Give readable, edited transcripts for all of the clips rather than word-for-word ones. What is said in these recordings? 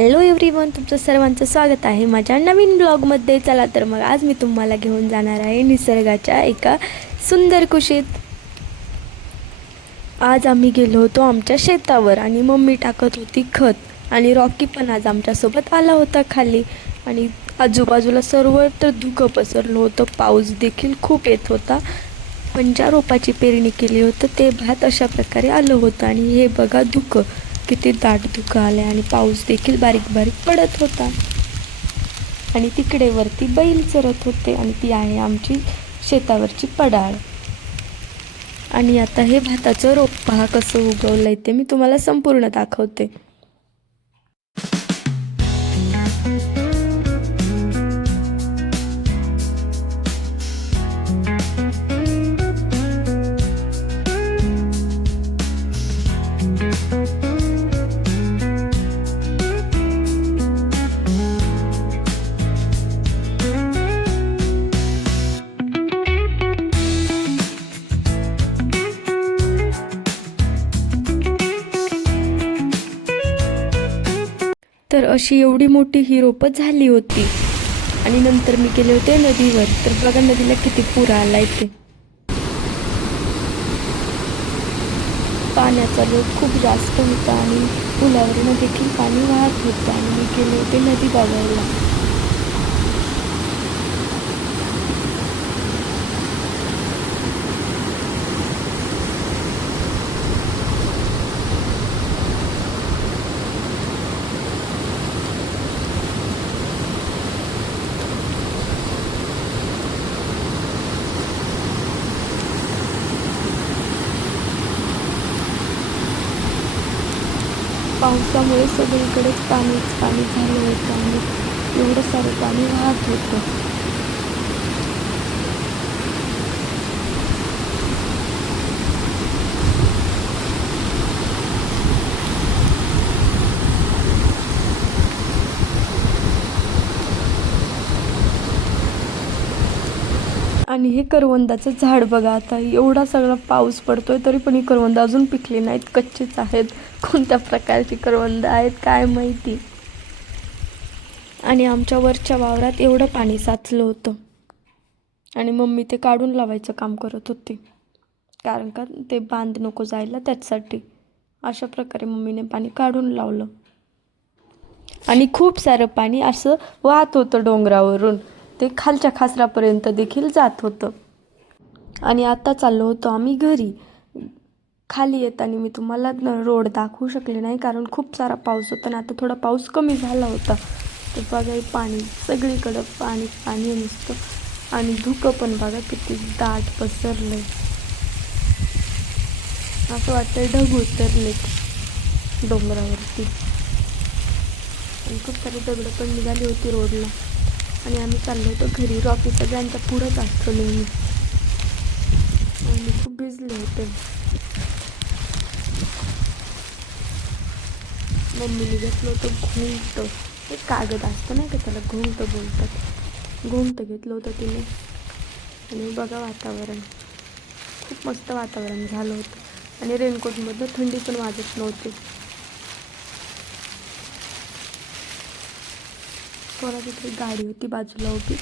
Hello everyone, तुमचं सर्वांचं स्वागत आहे माझ्या नवीन ब्लॉगमध्ये. चला तर मग आज मी तुम्हाला घेऊन जाणार आहे निसर्गाच्या एका सुंदर कुशीत. आज आम्ही गेलो होतो आमच्या शेतावर आणि मम्मी टाकत होती खत आणि रॉकी पण आज आमच्यासोबत आला होता खाली. आणि आजूबाजूला सर्व तर धुकं पसरलं होतं, पाऊस देखील खूप येत होता. पण ज्या रोपाची पेरणी केली होतं ते भात अशा प्रकारे आलं होतं. आणि हे बघा धुकं, किती दाट धुकं आलं आणि पाऊस देखील बारीक बारीक पडत होता. आणि तिकडे वरती बैल चरत होते आणि ती आहे आमची शेतावरची पडाळ. आणि आता हे भाताचं रोप पहा कसं उगवलंय ते मी तुम्हाला संपूर्ण दाखवते. तर अशी एवढी मोठी ही रोपं झाली होती. आणि नंतर मी गेले होते नदीवर, तर बघा नदीला किती पूर आलाय ते. पाण्याचा लोट खूप जास्त होता आणि पुलावरून देखील पाणी वाहत होतं. आणि मी गेले होते नदी बघायला. पावसामुळे सगळीकडेच पाणीच पाणी झालं होतं आणि एवढं सारं पाणी वाहत होतं. आणि हे करवंदाचं झाड बघा, आता एवढा सगळा पाऊस पडतोय तरी पण ही करवंद अजून पिकली नाहीत, कच्चीच आहेत. कोणत्या प्रकारची करवंद आहेत काय माहिती. आणि आमच्या वरच्या वावरात एवढं पाणी साचलं होतं आणि मम्मी ते काढून लावायचं काम करत होती, कारण का ते बांध नको जायला त्याच्यासाठी. अशा प्रकारे मम्मीने पाणी काढून लावलं आणि खूप सारं पाणी असं वाहत होतं डोंगरावरून, ते खालच्या खासरापर्यंत देखील जात होतं. आणि आता चाललो होतो आम्ही घरी. खाली येताना मी तुम्हाला रोड दाखवू शकले नाही कारण खूप सारा पाऊस होता आणि आता थोडा पाऊस कमी झाला होता. तर बघा हे पाणी सगळीकडं पाणी पाणी नुसतं. आणि धुकं पण बघा किती दाट पसरलंय, असं वाटतंय ढग उतरले डोंगरावरती. आणि खूप सारी दगडं पण निघाली होती रोडला. आणि आम्ही चाललो होतो घरी. रॉकी सगळ्यांच्या पुढंच असतो नेहमी. आणि खूप भिजले होते. मम्मीने घेतलं होतं घोंगटं, एक कागद असतं नाही का त्याला घोंगटं बोलतात, घोंगटं घेतलं होतं तिने. आणि बघा वातावरण खूप मस्त वातावरण झालं होतं आणि रेनकोटमधनं थंडी पण वाजत नव्हती. थोडा तिथे गाडी होती बाजूला उभी.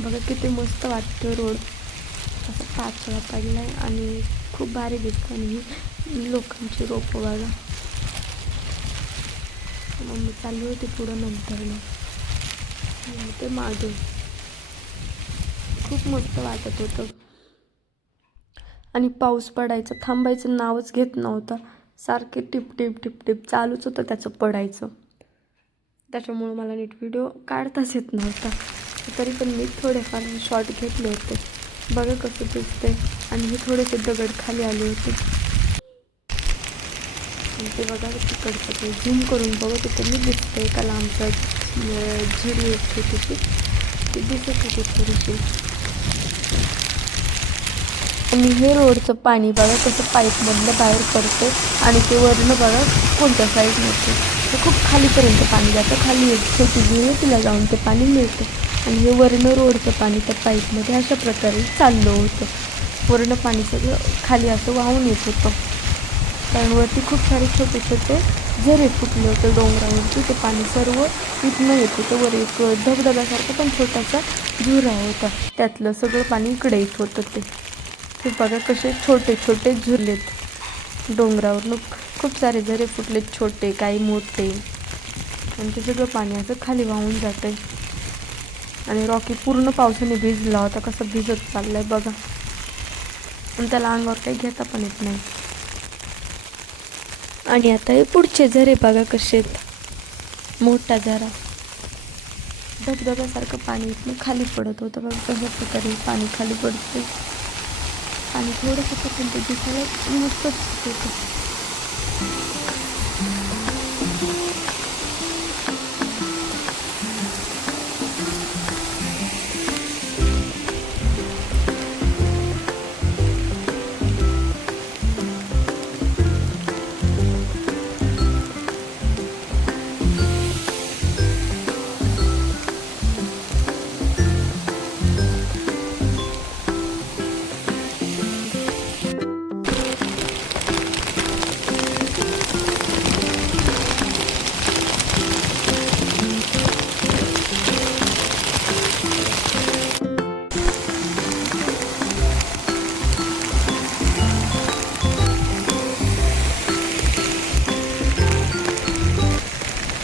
बघा किती मस्त वाटतं रोड, असं पाचवा पडलाय आणि खूप भारी दिसतं. आणि लोकांची रोपं बघा. मम्मी चालली होती पुढं, नंतर ते मागे. खूप मस्त वाटत होतं. आणि पाऊस पडायचं थांबायचं नावच घेत नव्हता, सारखे टिप टिप टिप टिप चालूच होतं त्याचं पडायचं. त्याच्यामुळं मला नीट व्हिडिओ काढताच येत नव्हता. तरी पण मी थोडेफार शॉर्ट घेतले होते. बघा कसं दिसतंय. आणि हे थोडेसे दगड खाली आले होते आणि ते बघा तिकडचं ते झूम करून बघा तिकडे मी दिसतंय का लांबचं झिडी एक छोटीशी ती दिसत होती थोडीशी. आणि हे रोडचं पाणी बघा कसं पाईपमधलं बाहेर पडतं आणि ते वरनं बघा कोणत्या साईडनं ते खूप खालीपर्यंत पाणी जातं. खाली एक छोटी विहीर आहे, तिला जाऊन ते पाणी मिळतं. आणि हे वरनं रोडचं पाणी त्या पाईपमध्ये अशा प्रकारे चाललं होतं. वरनं पाणी सगळं खाली असं वाहून येत होतं कारण वरती खूप सारे छोटे छोटे झरे फुटले होते डोंगरावरती, ते पाणी सर्व इथनं येत होतं. वर एक धबधब्यासारखा पण छोटासा झुरा होता, त्यातलं सगळं पाणी इकडे येत होतं. ते बघा कसे छोटे छोटे झुलेत डोंगरावरून. खूप सारे झरे फुटलेत, छोटे काही मोठे, आणि ते सगळं पाणी असं खाली वाहून जात आहे. आणि रॉकी पूर्ण पावसाने भिजला होता, कसं भिजत चाललाय बघा. आणि त्याला अंगावर काही घेता पण येत नाही. आणि आता हे पुढचे झरे बघा कसे आहेत. मोठा झरा, धबधब्यासारखं पाणी इथनं खाली पडत होतं बघा. कशा प्रकारे पाणी खाली पडते. आणि थोडंसं पण ते दिसायला मस्तच होतं.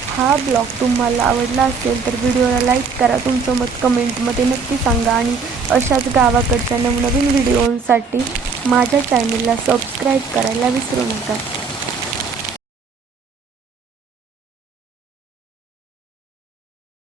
हा ब्लॉग तुम्हाला आवडला असेल तर व्हिडिओला लाईक करा, तुमचं मत कमेंटमध्ये नक्की सांगा. आणि अशाच गावाकडच्या नवनवीन व्हिडिओंसाठी माझ्या चॅनलला सबस्क्राईब करायला विसरू नका.